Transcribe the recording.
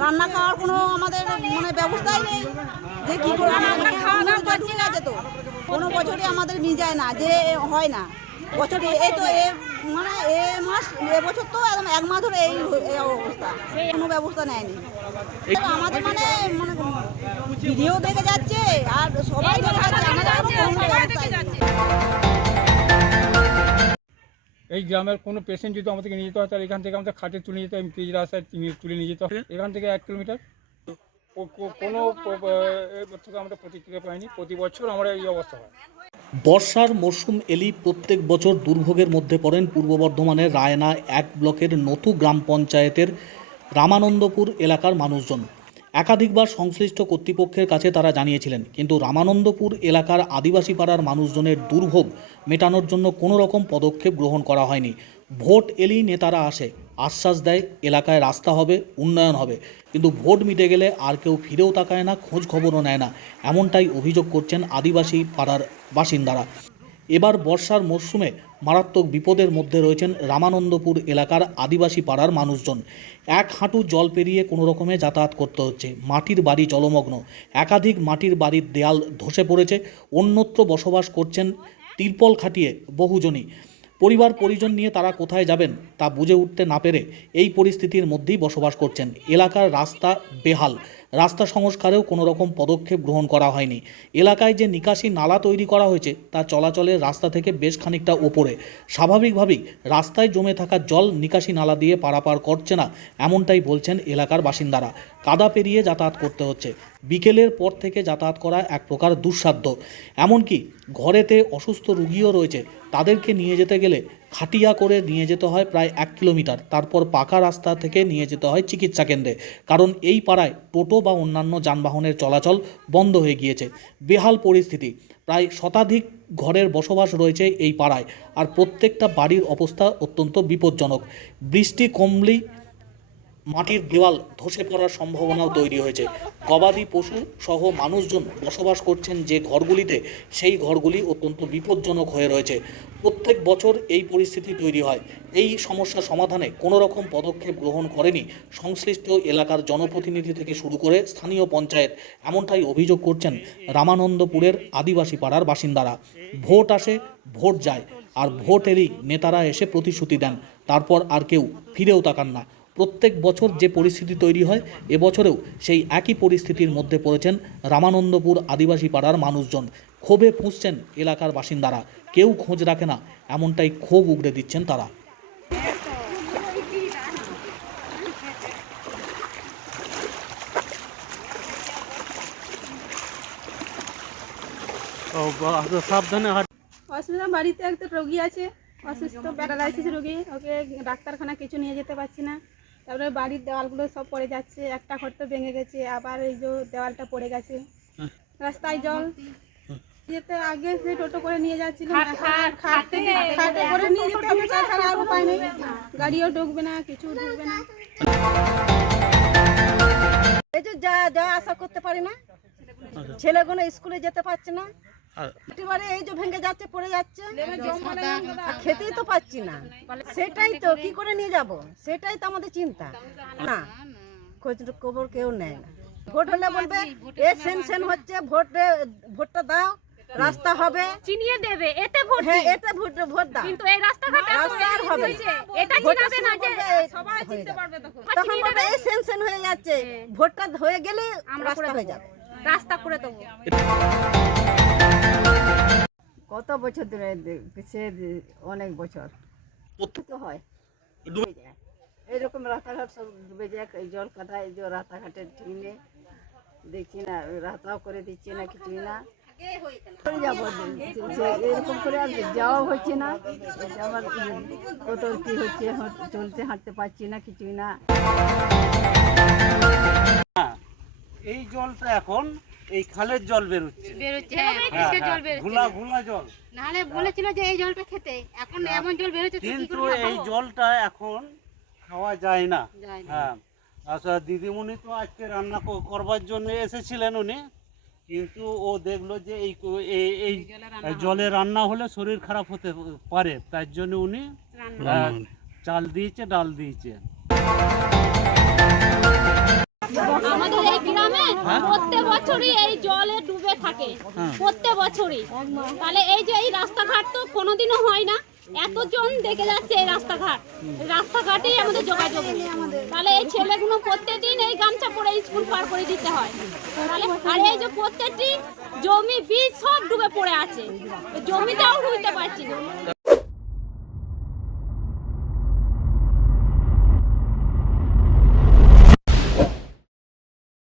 রান্না খাওয়ার কোনো আমাদের মানে ব্যবস্থাই নেই যে কি করে আমরা খাওয়া দাওয়া করছি না। তো। কোনো বছরই আমাদের মিজায় না যে হয় না। বছরে এই তো এ মানে এ মাস এ বছর তো একদম এক মাস ধরে এই এই অবস্থা কোনো ব্যবস্থা নেয়নি। আমাদের মানে মানে ভিডিও দেখে যাচ্ছে আর সবাই দেখে যাচ্ছে আমাদের এই গ্রামের কোনো পেশেন্ট যদি আমাদেরকে নিয়ে যেতে হয় তাহলে এখান থেকে আমাদের খাটে তুলে যেতে হয় পিচ রাস্তায় তুলে- তুলে নিয়ে যেতে। হয়। এখান থেকে এক কিলোমিটার। কোনো থেকে আমরা প্রতিক্রিয়া পাইনি প্রতি বছর আমরা এই অবস্থা হয়। বর্ষার মরশুম এলেই প্রত্যেক বছর দুর্ভোগের মধ্যে পড়েন পূর্ব বর্ধমানের রায়না এক ব্লকের নতু গ্রাম পঞ্চায়েতের রামানন্দপুর এলাকার মানুষজন। একাধিকবার সংশ্লিষ্ট কর্তৃপক্ষের কাছে তারা জানিয়েছিলেন, কিন্তু রামানন্দপুর এলাকার আদিবাসী পাড়ার মানুষজনের দুর্ভোগ মেটানোর জন্য কোনো রকম পদক্ষেপ গ্রহণ করা হয়নি। ভোট এলেই নেতারা আসে, আশ্বাস দেয়, এলাকায় রাস্তা হবে, উন্নয়ন হবে। কিন্তু ভোট মিটে গেলে আর কেউ ফিরেও তাকায় না, খোঁজ খবরও নেয় না। এমনটাই অভিযোগ করছেন আদিবাসী পাড়ার বাসিন্দারা। এবার বর্ষার মরশুমে মারাত্মক বিপদের মধ্যে রয়েছেন রামানন্দপুর এলাকার আদিবাসী পাড়ার মানুষজন। এক হাঁটু জল পেরিয়ে কোনো রকমে যাতায়াত করতে হচ্ছে। মাটির বাড়ি জলমগ্ন। একাধিক মাটির বাড়ির দেয়াল ধসে পড়েছে। অন্যত্র বসবাস করছেন তিরপল খাটিয়ে বহুজনই। পরিবার পরিজন নিয়ে তারা কোথায় যাবেন তা বুঝে উঠতে না পেরে এই পরিস্থিতির মধ্যেই বসবাস করছেন। এলাকার রাস্তা বেহাল। রাস্তা সংস্কারেও কোনো রকম পদক্ষেপ গ্রহণ করা হয়নি। এলাকায় যে নিকাশি নালা তৈরি করা হয়েছে, তা চলাচলের রাস্তা থেকে বেশ খানিকটা ওপরে। স্বাভাবিকভাবেই রাস্তায় জমে থাকা জল নিকাশি নালা দিয়ে পারাপার করছে না, এমনটাই বলছেন এলাকার বাসিন্দারা। কাদা পেরিয়ে যাতায়াত করতে হচ্ছে। বিকেলের পর থেকে যাতায়াত করা এক প্রকার দুঃসাধ্য। এমনকি ঘরেতে অসুস্থ রুগীও রয়েছে। তাদেরকে নিয়ে যেতে গেলে খাটিয়া করে নিয়ে যেতে হয় প্রায় এক কিলোমিটার। তারপর পাকা রাস্তা থেকে নিয়ে যেতে হয় চিকিৎসা কেন্দ্রে। কারণ এই পাড়ায় টোটো বা অন্যান্য যানবাহনের চলাচল বন্ধ হয়ে গিয়েছে। বেহাল পরিস্থিতি। প্রায় শতাধিক ঘরের বসবাস রয়েছে এই পাড়ায়। আর প্রত্যেকটা বাড়ির অবস্থা অত্যন্ত বিপজ্জনক। বৃষ্টি কমলেই মাটির দেওয়াল ধসে পড়ার সম্ভাবনাও তৈরি হয়েছে। গবাদি পশু সহ মানুষজন বসবাস করছেন যে ঘরগুলিতে, সেই ঘরগুলি অত্যন্ত বিপজ্জনক হয়ে রয়েছে। প্রত্যেক বছর এই পরিস্থিতি তৈরি হয়। এই সমস্যা সমাধানে কোনো রকম পদক্ষেপ গ্রহণ করেনি সংশ্লিষ্ট এলাকার জনপ্রতিনিধি থেকে শুরু করে স্থানীয় পঞ্চায়েত। এমনটাই অভিযোগ করছেন রামানন্দপুরের আদিবাসী পাড়ার বাসিন্দারা। ভোট আসে, ভোট যায়, আর ভোট এলেই নেতারা এসে প্রতিশ্রুতি দেন। তারপর আর কেউ ফিরেও তাকান না। প্রত্যেক বছর যে পরিস্থিতি তৈরি হয় এবছরেও সেই একই পরিস্থিতির মধ্যে পড়েছেন রামানন্দপুর আদিবাসী পাড়ার মানুষজন। ক্ষোভে ফুঁসছেন এলাকার বাসিন্দারা। কেউ খোঁজ রাখে না এমনটাই ক্ষোভ উগড়ে দিচ্ছেন তারা। সাবধানে অসুবিধা বাড়িতে একটা রোগী আছে অসুস্থ প্যারালাইসিস রোগী ওকে ডাক্তারখানা কিছু নিয়ে যেতে পারছি না। তারপরে বাড়ির দেওয়ালগুলো সব পড়ে যাচ্ছে একটা ঘর তো ভেঙে গেছে আবার এই যে দেওয়ালটা পড়ে গেছে। রাস্তায় জল। যেতে আগে সে টোটো করে নিয়ে যাচ্ছিল খাটে খাটে করে নিয়ে যেতে হবে তাছাড়া আর উপায় নেই। গাড়িও ঢুকবে না কিছু ঢুকবে না। এই যে যা যা আশা করতে পারি না ছেলেগুলো স্কুলে যেতে পারছে না। একেবারে এই যে ভেঙে যাচ্ছে পড়ে যাচ্ছে। খেতেই তো পাচ্ছি না। সেটাই তো কি করে নিয়ে যাব? সেটাই তো আমাদের চিন্তা। না খোঁজ খবর কেউ নেয় না। ভোট হলে বলবে এ সেন সেন হচ্ছে ভোট ভোটটা দাও রাস্তা হবে। চিনিয়ে দেবে এতে ভোট হ্যাঁ এতে ভোট ভোট দাও। কিন্তু এই রাস্তাঘাটে রাস্তা আর হবে এটা চিনাবে না যে হয়ে যাবে। তখন। বলবে এই সেন সেন হয়ে যাচ্ছে। ভোটটা হয়ে গেলে আমরা রাস্তা হয়ে। যাবে। রাস্তা করে দেবো। কত বছর ধরে সে অনেক বছর। তো হয়। ডুবে যায় এরকম রাস্তাঘাট সব ডুবে যায় এই জল কাটা এই যে রাস্তাঘাটে ঠিক নেই দেখছি না রাস্তাও করে দিচ্ছে না কিছুই না। করে যাব এরকম করে আর যাওয়া হচ্ছে না। আমার কত কি হচ্ছে চলতে হাঁটতে পারছি না কিছুই না। এই জলটা এখন এই খালের জল বেরোচ্ছে। বেরোচ্ছে হ্যাঁ পরিষ্কার জল বেরোচ্ছে? ঘোলা ঘোলা জল। নাহলে বলেছিল যে এই জলটা খেতে এখন এমন জল বেরোচ্ছে তো কি কিন্তু এই জলটা এখন খাওয়া যায় না। হ্যাঁ আচ্ছা দিদিমণি তো আজকে রান্না ক- করবার জন্য এসেছিলেন উনি কিন্তু ও দেখল যে এই এই- এই জলে রান্না হলে শরীর খারাপ হতে পারে তার জন্য উনি চাল দিয়েছে ডাল দিয়েছে। আমাদের এই গ্রামে প্রত্যেক বছরই এই জলে ডুবে থাকে। প্রত্যেক বছরই। তাহলে এই যে এই রাস্তাঘাট তো কোনোদিনও হয় না। এতজন দেখে যাচ্ছে এই রাস্তাঘাট। রাস্তাঘাটেই আমাদের যোগাযোগ। তাহলে এই ছেলেগুলো প্রত্যেকদিন এই গামছা পরে স্কুল পার করে দিতে হয়। তাহলে আর এই যে প্রত্যেকটি জমি বীজ সব ডুবে পড়ে আছে। জমিটাও রুইতে পারছি না।